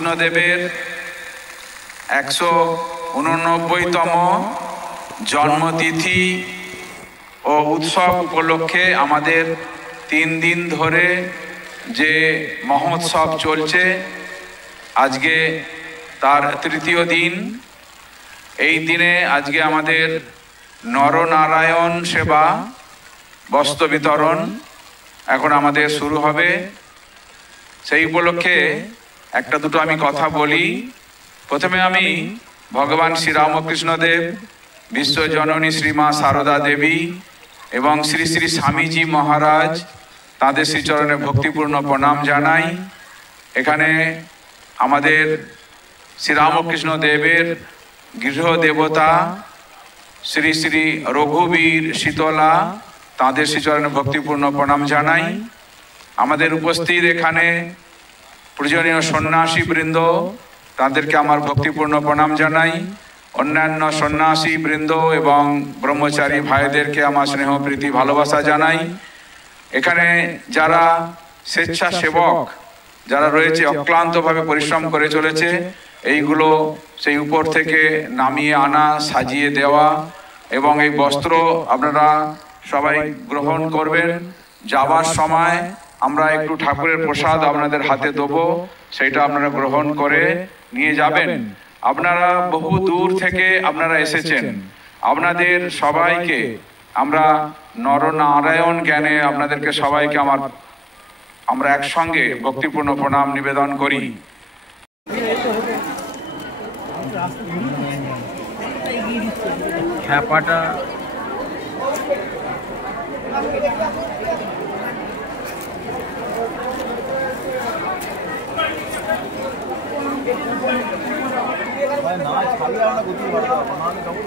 কৃষ্ণদেবের 189তম জন্মতিথি ও উৎসব উপলক্ষে আমাদের 3 দিন ধরে যে মহোৎসব চলছে, আজকে তার তৃতীয় দিন। এই দিনে আজকে আমাদের নরনারায়ণ সেবা বস্ত্র বিতরণ এখন আমাদের শুরু হবে। সেই উপলক্ষে একটা দুটো আমি কথা বলি। প্রথমে আমি ভগবান শ্রীরামকৃষ্ণদেব, বিশ্বজননী শ্রীমা সারদা দেবী এবং শ্রী শ্রী স্বামীজি মহারাজ, তাঁদের শ্রীচরণে ভক্তিপূর্ণ প্রণাম জানাই। এখানে আমাদের শ্রীরামকৃষ্ণ দেবের গৃহদেবতা শ্রী শ্রী রঘুবীর শীতলা, তাঁদের শ্রীচরণে ভক্তিপূর্ণ প্রণাম জানাই। আমাদের উপস্থিত এখানে পূজনীয় সন্ন্যাসী বৃন্দ, তাদেরকে আমার ভক্তিপূর্ণ প্রণাম জানাই। অন্যান্য সন্ন্যাসী বৃন্দ এবং ব্রহ্মচারী ভাইদেরকে আমার স্নেহ প্রীতি ভালোবাসা জানাই। এখানে যারা স্বেচ্ছাসেবক যারা রয়েছে, অক্লান্তভাবে পরিশ্রম করে চলেছে, এইগুলো সেই উপর থেকে নামিয়ে আনা, সাজিয়ে দেওয়া এবং এই বস্ত্র আপনারা সবাই গ্রহণ করবেন। যাবার সময় আমরা একটু ঠাকুরের প্রসাদ আপনাদের হাতে দেবো, সেইটা আপনারা গ্রহণ করে নিয়ে যাবেন। আপনারা বহু দূর থেকে আপনারা এসেছেন, আপনাদের সবাইকে আমরা নরনারায়ণ জ্ঞানে আপনাদেরকে সবাইকে আমরা একসঙ্গে ভক্তিপূর্ণ প্রণাম নিবেদন করি। খ্যাপাটা না ছাড়লে আমরা বুঝতে পারবো না, ডবল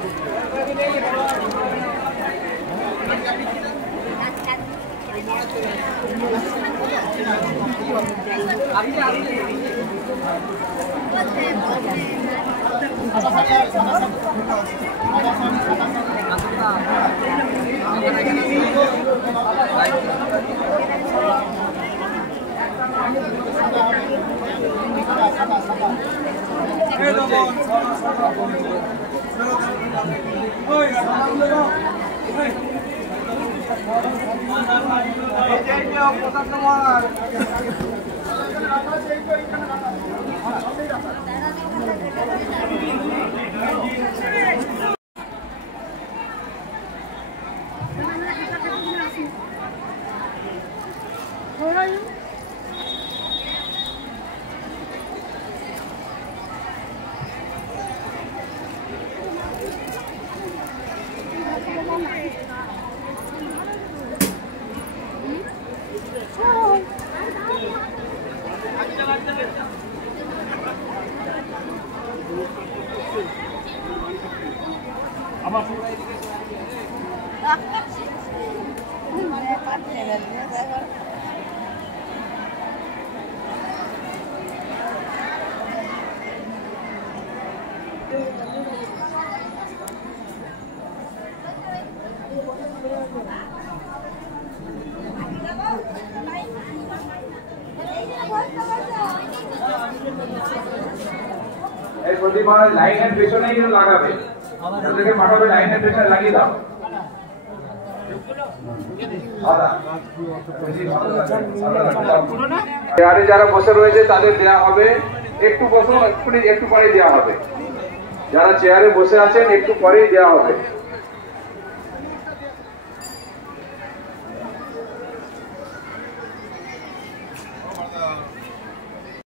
লাইনের পেছনেই লাগাবে, তাদেরকে পাঠাবে, লাইনের পেছনে লাগিয়ে দাও। চেয়ারে যারা বসে রয়েছে তাদের দেওয়া হবে, একটু বসুন, একটু পরেই দেওয়া হবে। যারা চেয়ারে বসে আছেন একটু পরেই দেওয়া হবে।